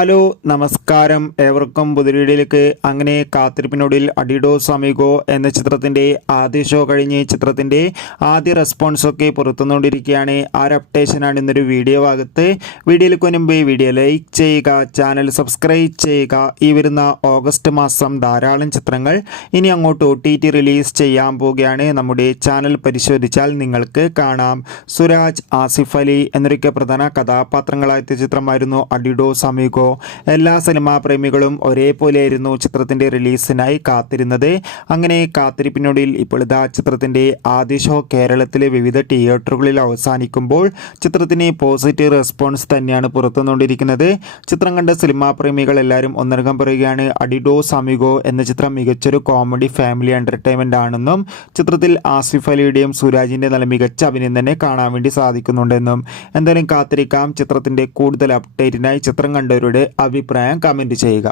Hello നമസ്കാരം, ഏവർക്കും പുതിയ അങ്ങനെ കാത്തിരിപ്പിനൊടുവിൽ അഡിഡോസ് അമിഗോ എന്ന ചിത്രത്തിൻ്റെ ആദ്യ ഷോ കഴിഞ്ഞ് ചിത്രത്തിൻ്റെ ആദ്യ റെസ്പോൺസൊക്കെ പുറത്തുനിന്നുകൊണ്ടിരിക്കുകയാണ്. ആ ഒരു അപ്ഡേഷനാണ് ഇന്നൊരു വീഡിയോ ഭാഗത്ത്. വീഡിയോയിലേക്ക് മുൻപ് വീഡിയോ ലൈക്ക് ചെയ്യുക, ചാനൽ സബ്സ്ക്രൈബ് ചെയ്യുക. ഈ വരുന്ന ഓഗസ്റ്റ് മാസം ധാരാളം ചിത്രങ്ങൾ ഇനി അങ്ങോട്ട് OTT റിലീസ് ചെയ്യാൻ പോവുകയാണ്. നമ്മുടെ ചാനൽ പരിശോധിച്ചാൽ നിങ്ങൾക്ക് കാണാം. സുരാജ്, ആസിഫ് അലി എന്നൊക്കെ പ്രധാന കഥാപാത്രങ്ങളായ ചിത്രമായിരുന്നു അഡിഡോസ് അമിഗോ. എല്ലാ സിനിമാ പ്രേമികളും ഒരേപോലെയായിരുന്നു ചിത്രത്തിൻ്റെ റിലീസിനായി കാത്തിരുന്നത്. അങ്ങനെ കാത്തിരിപ്പിനൊടുവിൽ ഇപ്പോൾ ഇതാ ചിത്രത്തിൻ്റെ ആദ്യ ഷോ കേരളത്തിലെ വിവിധ തിയേറ്ററുകളിൽ അവസാനിക്കുമ്പോൾ ചിത്രത്തിന് പോസിറ്റീവ് റെസ്പോൺസ് തന്നെയാണ് പുറത്തുനിന്നുകൊണ്ടിരിക്കുന്നത്. ചിത്രം കണ്ട സിനിമാ പ്രേമികൾ എല്ലാവരും ഒന്നടങ്കം പറയുകയാണ്, അഡിഡോസ് അമിഗോ എന്ന ചിത്രം മികച്ചൊരു കോമഡി ഫാമിലി എൻ്റർടൈൻമെൻ്റ് ആണെന്നും ചിത്രത്തിൽ ആസിഫ് അലിയുടെയും സുരാജിൻ്റെ നല്ല മികച്ച അഭിനയം തന്നെ കാണാൻ വേണ്ടി സാധിക്കുന്നുണ്ടെന്നും. എന്തായാലും കാത്തിരിക്കാം. ചിത്രത്തിൻ്റെ കൂടുതൽ അപ്ഡേറ്റിനായി ചിത്രം കണ്ടവരുടെ അഭിപ്രായം കമൻറ്റ് ചെയ്യുക.